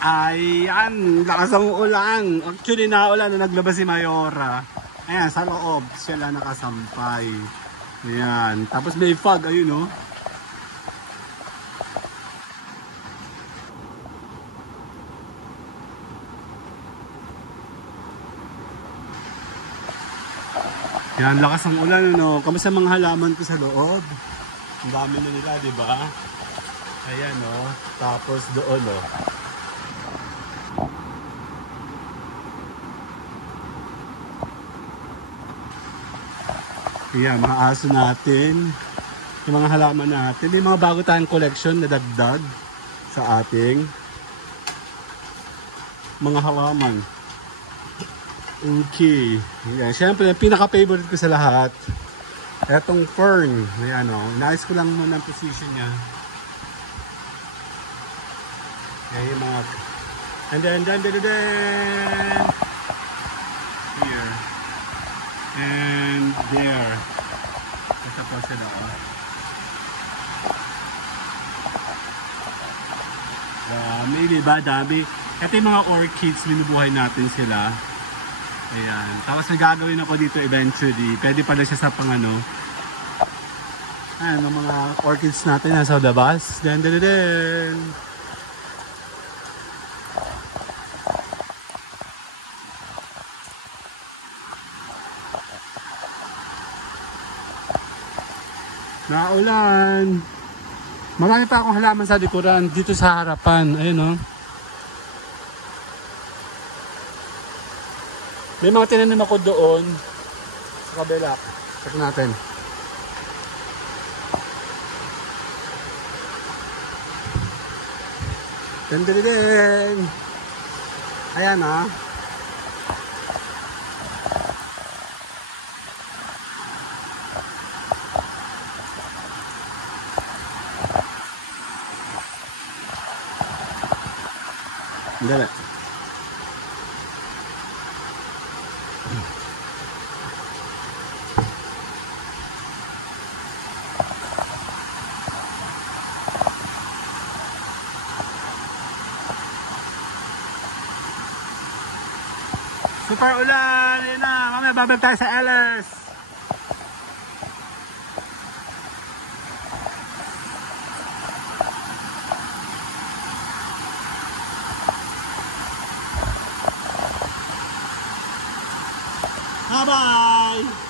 Ayan, lakas ang ulan. Actually, naulan na naglabas si Mayora. Ayan, sa loob sila nakasampay. Ayan, tapos may fog, ayun no. Ayan, lakas ang ulan, no. Kamusta mga halaman ko sa loob? Ang dami na nila, di ba? Ayan, no. Tapos doon, no. Ayan, mga aso natin. Yung mga halaman natin. May mga bago tayong collection na dagdag sa ating mga halaman. Okay. Ayan, syempre, pinaka-favorite ko sa lahat. Etong fern. Ayan, o. Nais ko lang muna ang position niya. Ayan, yung mga... And then, here. And there. Ito po sila, o. Maybe ba, dami. Ito yung mga orchids, binubuhay natin sila. Ayan. Tapos may gagawin ako dito eventually. Pwede pala siya sa pangano. Ayan, mga orchids natin nasa labas. Den. Naulan. Marami pa akong halaman sa likuran. Dito sa harapan. Ayun o. May mga tinanim ako doon. Sa kabila. Check natin. Den. Ayan o. Dala. Super ulan! Ayan na! Mamaya babalik tayo sa LS! Bye-bye!